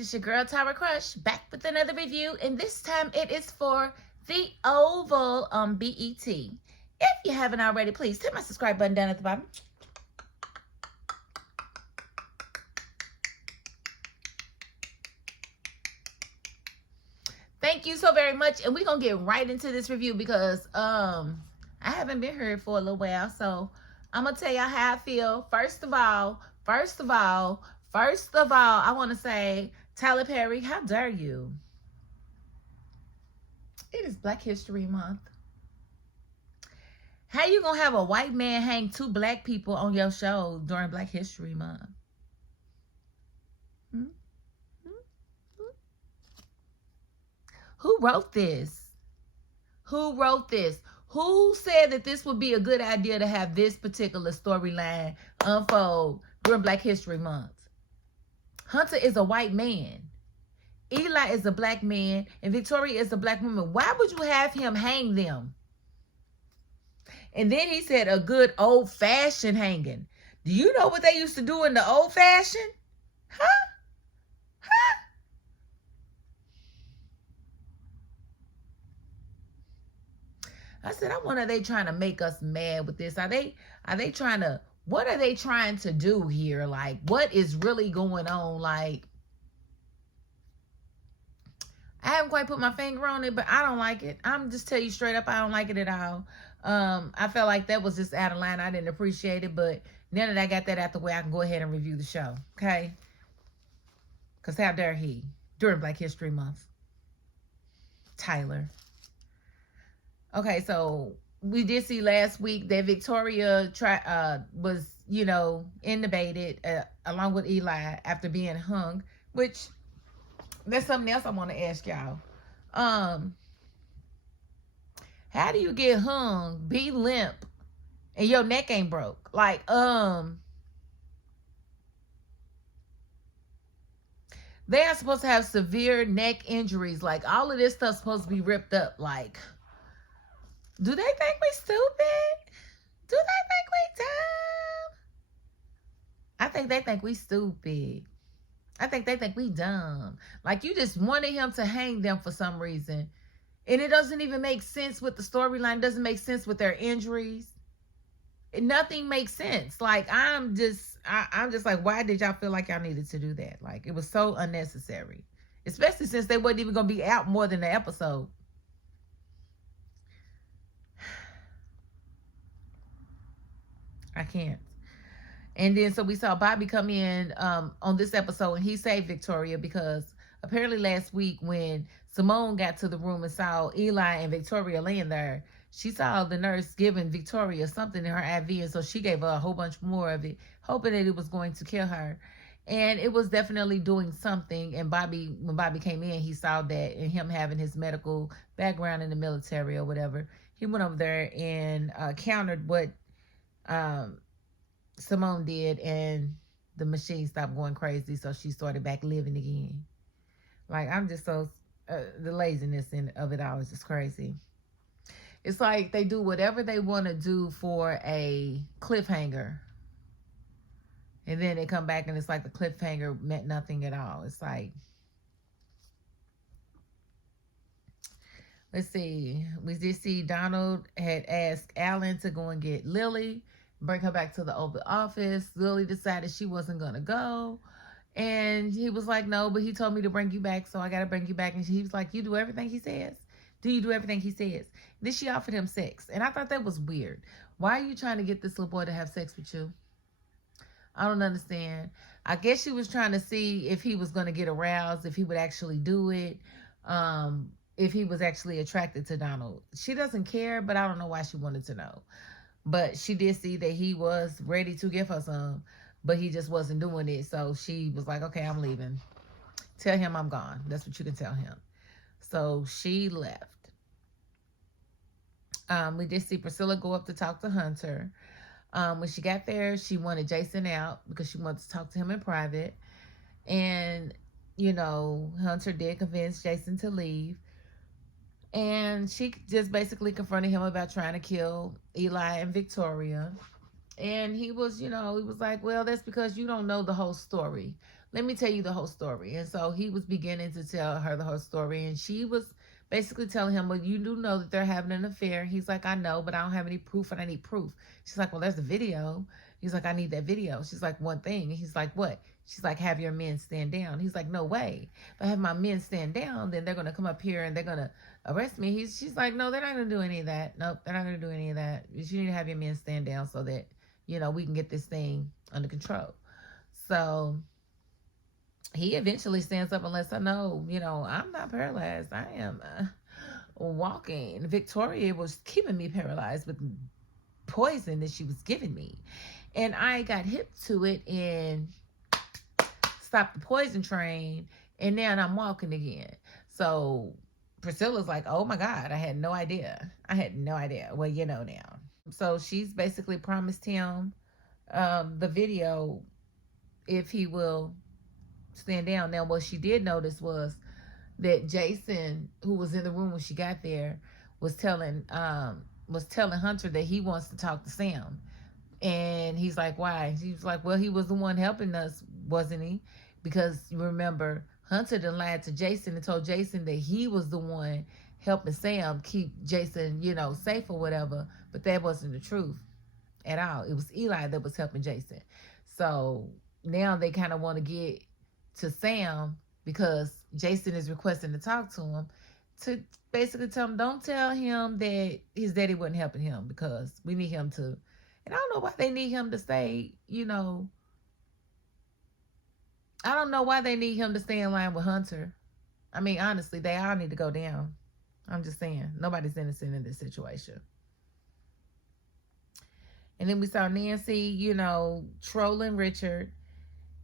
it's your girl Tyra Crush back with another review, and this time it is for The Oval on BET. If you haven't already, please hit my subscribe button down at the bottom. Thank you so very much, and we're gonna get right into this review because I haven't been here for a little while, so I'm gonna tell y'all how I feel. First of all, I want to say, Tyler Perry, how dare you? It is Black History Month. How you gonna have a white man hang two black people on your show during Black History Month? Who wrote this? Who wrote this? Who said that this would be a good idea to have this particular storyline unfold during Black History Month? Hunter is a white man. Eli is a black man. And Victoria is a black woman. Why would you have him hang them? And then he said a good old-fashioned hanging. Do you know what they used to do in the old-fashioned? Huh? I said, I wonder, are they trying to make us mad with this? Are they trying to, what are they trying to do here? Like, what is really going on? Like, I haven't quite put my finger on it, but I don't like it. I'm just tell you straight up, I don't like it at all. I felt like that was just out of line. I didn't appreciate it, but now that I got that out the way, I can go ahead and review the show, okay? Because how dare he during Black History Month? Tyler. Okay, so we did see last week that Victoria was, intubated along with Eli after being hung, which that's something else I want to ask y'all. How do you get hung, be limp, and your neck ain't broke? Like, they are supposed to have severe neck injuries. Like, all of this stuff's supposed to be ripped up. Like, do they think we stupid? Do they think we dumb? I think they think we stupid. I think they think we dumb. Like, you just wanted him to hang them for some reason. And it doesn't even make sense with the storyline. It doesn't make sense with their injuries. Nothing makes sense. Like, I'm just like, why did y'all feel like y'all needed to do that? Like, it was so unnecessary. Especially since they wasn't even going to be out more than the episode. I can't. And then so we saw Bobby come in on this episode, and he saved Victoria because apparently last week when Simone got to the room and saw Eli and Victoria laying there, she saw the nurse giving Victoria something in her IV, and so she gave her a whole bunch more of it, hoping that it was going to kill her. And it was definitely doing something. And when Bobby came in, he saw that, and him having his medical background in the military or whatever, he went over there and countered what Simone did, and the machine stopped going crazy, so she started back living again. Like, I'm just so the laziness of it all is just crazy. It's like they do whatever they want to do for a cliffhanger, and then they come back and it's like the cliffhanger meant nothing at all. It's like, let's see, we did see Donald had asked Alan to go and get Lily, bring her back to the Oval Office. Lily decided she wasn't going to go. And he was like, no, but he told me to bring you back, so I got to bring you back. And he was like, you do everything he says? Do you do everything he says? Then she offered him sex. And I thought that was weird. Why are you trying to get this little boy to have sex with you? I don't understand. I guess she was trying to see if he was going to get aroused, if he would actually do it, if he was actually attracted to Donald. She doesn't care, but I don't know why she wanted to know. But she did see that he was ready to give her some, but he just wasn't doing it. So she was like, okay, I'm leaving. Tell him I'm gone. That's what you can tell him. So she left. We did see Priscilla go up to talk to Hunter. When she got there, she wanted Jason out because she wanted to talk to him in private. And, Hunter did convince Jason to leave. And she just basically confronted him about trying to kill Eli and Victoria. And he was, he was like, well, that's because you don't know the whole story. let me tell you the whole story. And so he was beginning to tell her the whole story. And she was basically telling him, well, you do know that they're having an affair. He's like, I know, but I don't have any proof and I need proof. She's like, well, there's a video. He's like, I need that video. She's like, one thing. And he's like, what? She's like, have your men stand down. He's like, no way. If I have my men stand down, then they're going to come up here and they're going to arrest me. She's like, no, they're not going to do any of that. Nope, they're not going to do any of that. You need to have your men stand down so that, we can get this thing under control. So he eventually stands up and lets her know, I'm not paralyzed. I am walking. Victoria was keeping me paralyzed with poison that she was giving me. And I got hip to it and stopped the poison train. And now I'm walking again. So Priscilla's like, oh my God, I had no idea. Well, now. So she's basically promised him the video if he will stand down. Now, what she did notice was that Jason, who was in the room when she got there, was telling Hunter that he wants to talk to Sam. And he's like, why? She's like, well, he was the one helping us, wasn't he? Because remember, Hunter done lied to Jason and told Jason that he was the one helping Sam keep Jason, safe or whatever. But that wasn't the truth at all. It was Eli that was helping Jason. So now they kind of want to get to Sam because Jason is requesting to talk to him, to basically tell him, don't tell him that his daddy wasn't helping him because we need him to. And I don't know why they need him to stay, I don't know why they need him to stay in line with Hunter. I mean, honestly, they all need to go down. I'm just saying, nobody's innocent in this situation. And then we saw Nancy, trolling Richard.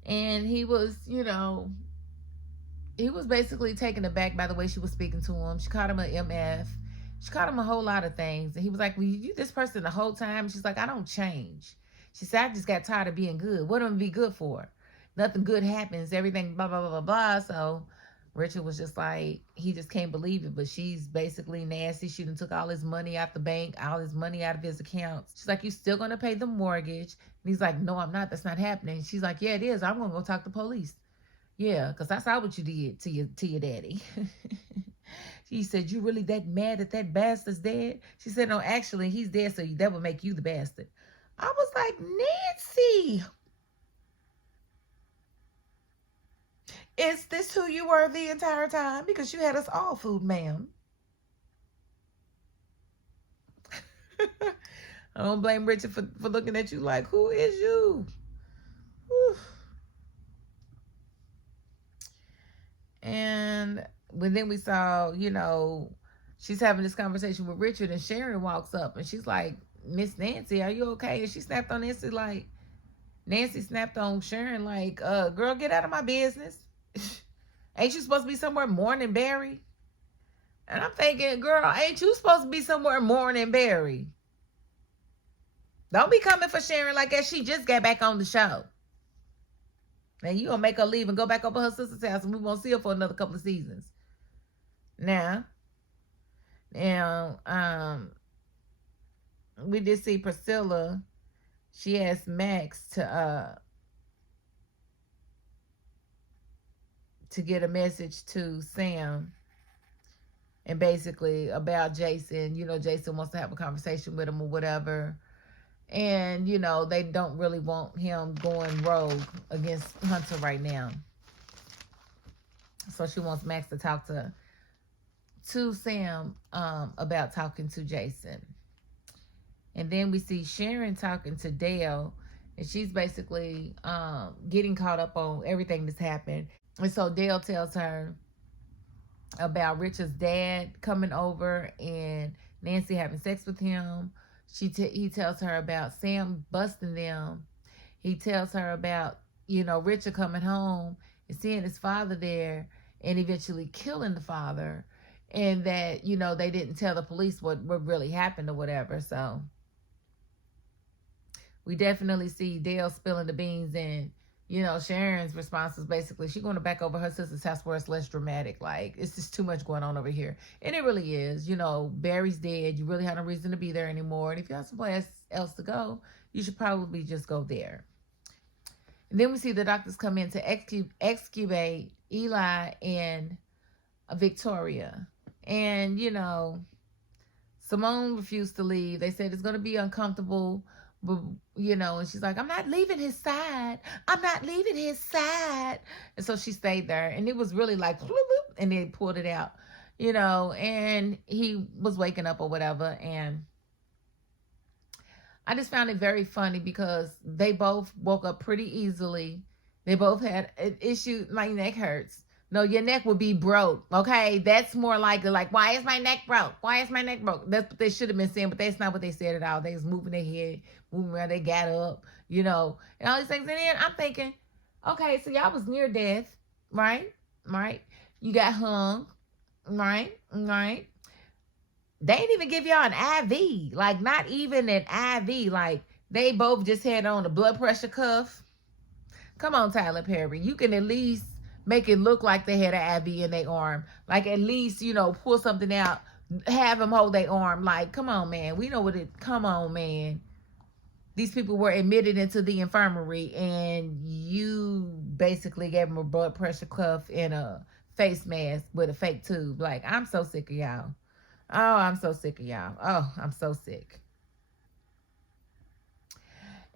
And he was, he was basically taken aback by the way she was speaking to him. She called him an MF. She called him a whole lot of things. And he was like, well, you this person the whole time? She's like, I don't change. She said, I just got tired of being good. What am I be good for? Nothing good happens. Everything blah, blah, blah, blah, blah. So Richard was just like, he just can't believe it. But she's basically nasty. She done took all his money out the bank, all his money out of his accounts. She's like, you still going to pay the mortgage? And he's like, no, I'm not. That's not happening. She's like, yeah, it is. I'm going to go talk to police. Yeah, because I saw what you did to your daddy. She said, you really that mad that that bastard's dead? She said, no, actually, he's dead, so that would make you the bastard. I was like, Nancy, is this who you were the entire time? Because you had us all fooled, ma'am. I don't blame Richard for looking at you like, who is you? Whew. And then we saw, she's having this conversation with Richard and Sharon walks up and she's like, Miss Nancy, are you okay? And she snapped on Nancy snapped on Sharon like, girl, get out of my business. Ain't you supposed to be somewhere mourning Barry? And I'm thinking, girl, ain't you supposed to be somewhere mourning Barry? Don't be coming for Sharon like that. She just got back on the show. And you gonna make her leave and go back over her sister's house and we won't see her for another couple of seasons. Now, we did see Priscilla. She asked Max to get a message to Sam and basically about Jason. Jason wants to have a conversation with him or whatever. And, they don't really want him going rogue against Hunter right now. So she wants Max to talk to Sam about talking to Jason. And then we see Sharon talking to Dale. And she's basically getting caught up on everything that's happened. And so Dale tells her about Richard's dad coming over and Nancy having sex with him. He tells her about Sam busting them. He tells her about, Richard coming home and seeing his father there and eventually killing the father. And that, they didn't tell the police what really happened or whatever. So we definitely see Dale spilling the beans and, Sharon's response is basically she's going to back over her sister's house where it's less dramatic. Like, it's just too much going on over here. And it really is. Barry's dead. You really have no reason to be there anymore. And if you have someplace else to go, you should probably just go there. And then we see the doctors come in to excubate Eli and Victoria. And, Simone refused to leave. They said it's going to be uncomfortable, but, and she's like, I'm not leaving his side. I'm not leaving his side. And so she stayed there. And it was really like, whoop, whoop, and they pulled it out, and he was waking up or whatever. And I just found it very funny because they both woke up pretty easily. They both had an issue. My neck hurts. No, your neck would be broke. Okay, that's more like, why is my neck broke? Why is my neck broke? That's what they should have been saying, but that's not what they said at all. They was moving their head, moving around. They got up, and all these things. And then I'm thinking, okay, so y'all was near death, right? Right? You got hung, right? Right? They didn't even give y'all an IV, like not even an IV. Like they both just had on a blood pressure cuff. Come on, Tyler Perry. You can at least make it look like they had an IV in their arm. Like at least, pull something out, have them hold their arm. Like, come on, man. We know what it, come on, man. These people were admitted into the infirmary and you basically gave them a blood pressure cuff and a face mask with a fake tube. Like, I'm so sick of y'all. Oh, I'm so sick of y'all. Oh, I'm so sick.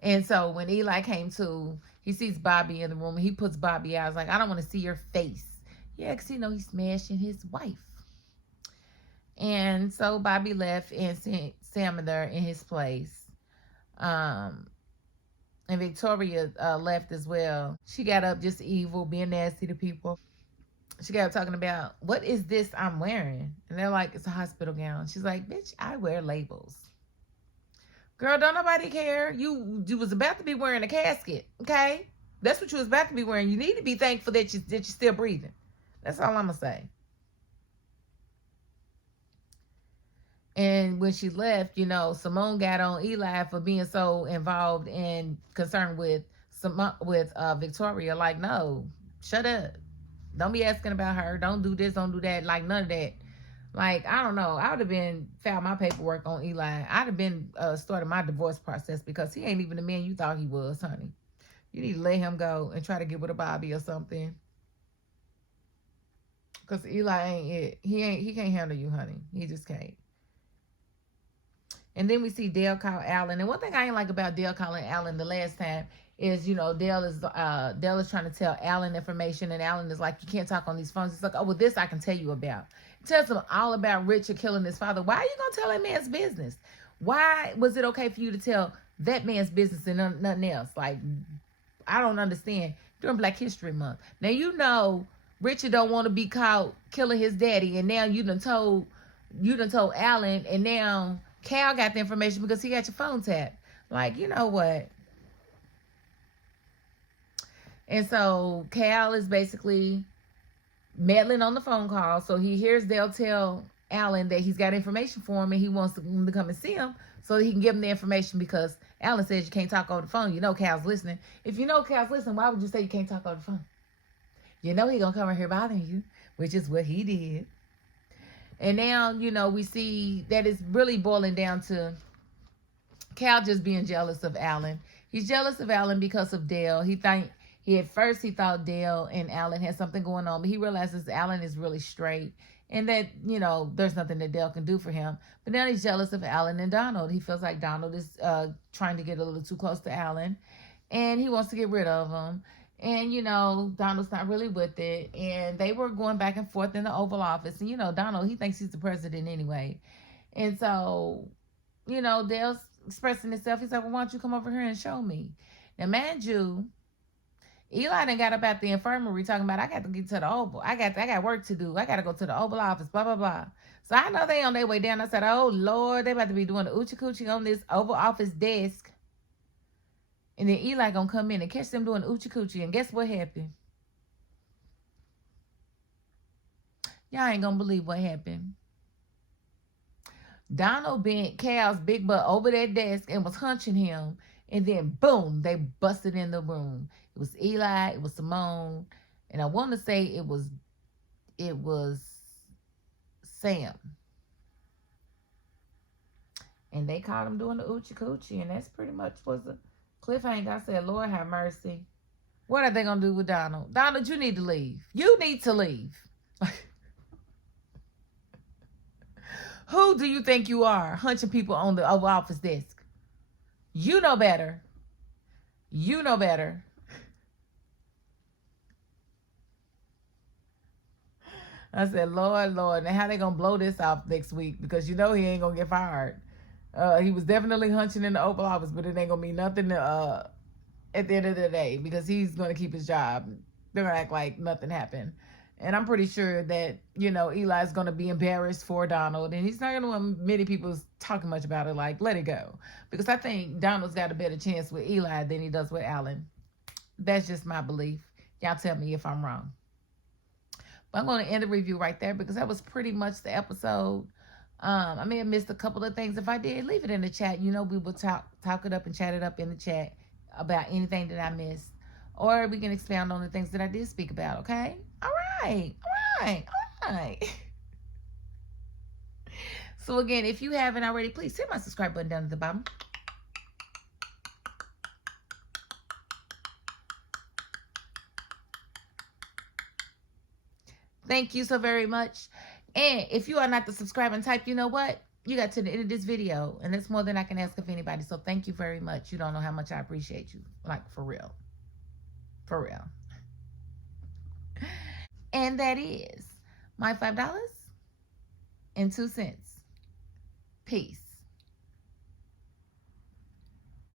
And so when Eli came to, he sees Bobby in the room and he puts Bobby out. I was like, I don't want to see your face. Yeah, because he's smashing his wife. And so Bobby left and sent Sam there in his place. And Victoria left as well. She got up just evil, being nasty to people. She got up talking about, what is this I'm wearing? And they're like, it's a hospital gown. She's like, bitch, I wear labels. Girl, don't nobody care. You was about to be wearing a casket, okay? That's what you was about to be wearing. You need to be thankful that you're still breathing. That's all I'm going to say. And when she left, Simone got on Eli for being so involved and concerned with Victoria. Like, no, shut up. Don't be asking about her. Don't do this, don't do that. Like, none of that. Like, I don't know. I would have filed my paperwork on Eli. I'd have been started my divorce process because he ain't even the man you thought he was, honey. You need to let him go and try to get with a Bobby or something. Because Eli ain't it. He can't handle you, honey. He just can't. And then we see Dale call Alan. And one thing I ain't like about Dale calling Alan the last time is, Dale is trying to tell Alan information, and Alan is like, you can't talk on these phones. He's like, oh, well, this I can tell you about. He tells him all about Richard killing his father. Why are you going to tell that man's business? Why was it okay for you to tell that man's business and nothing else? Like, I don't understand. During Black History Month. Now, Richard don't want to be caught killing his daddy, and now you done told Alan, and now Cal got the information because he got your phone tapped. Like, you know what? And so Cal is basically meddling on the phone call. So he hears Dale tell Alan that he's got information for him and he wants him to come and see him so that he can give him the information because Alan says you can't talk over the phone. Cal's listening. If Cal's listening, why would you say you can't talk over the phone? He gonna come right here bothering you, which is what he did. And now, we see that it's really boiling down to Cal just being jealous of Alan. He's jealous of Alan because of Dale. At first he thought Dale and Alan had something going on, but he realizes Alan is really straight and that, there's nothing that Dale can do for him. But now he's jealous of Alan and Donald. He feels like Donald is trying to get a little too close to Alan and he wants to get rid of him. And, Donald's not really with it. And they were going back and forth in the Oval Office. And, Donald, he thinks he's the president anyway. And so, Dale's expressing himself. He's like, well, why don't you come over here and show me? Now, mind you, Eli done got up at the infirmary talking about, I got to get to the Oval. I got work to do. I got to go to the Oval Office, blah, blah, blah. So I know they on their way down. I said, oh, Lord, they about to be doing the oochie coochie on this Oval Office desk. And then Eli gonna come in and catch them doing the oochie coochie. And guess what happened? Y'all ain't gonna believe what happened. Donald bent Cal's big butt over that desk and was hunching him. And then, boom, they busted in the room. It was Eli, it was Simone, and I want to say it was Sam. And they caught him doing the oochie coochie, and that's pretty much was a cliffhanger. I said, Lord have mercy. What are they going to do with Donald? Donald, you need to leave. You need to leave. Who do you think you are, hunching people on the Oval Office desk? You know better. You know better. I said, Lord, Lord. Now, how they going to blow this off next week? Because you know he ain't going to get fired. He was definitely hunching in the Oval Office, but it ain't going to mean nothing at the end of the day because he's going to keep his job. They're going to act like nothing happened. And I'm pretty sure that, Eli's going to be embarrassed for Donald. And he's not going to want many people talking much about it. Like, let it go. Because I think Donald's got a better chance with Eli than he does with Alan. That's just my belief. Y'all tell me if I'm wrong. But I'm going to end the review right there because that was pretty much the episode. I may have missed a couple of things. If I did, leave it in the chat. We will talk it up and chat it up in the chat about anything that I missed. Or we can expound on the things that I did speak about, okay? All right. So again, if you haven't already, please hit my subscribe button down at the bottom. Thank you so very much. And if you are not the subscribing type, you know what? You got to the end of this video, and that's more than I can ask of anybody. So thank you very much. You don't know how much I appreciate you. Like, for real. For real. And that is my $5.02. Peace.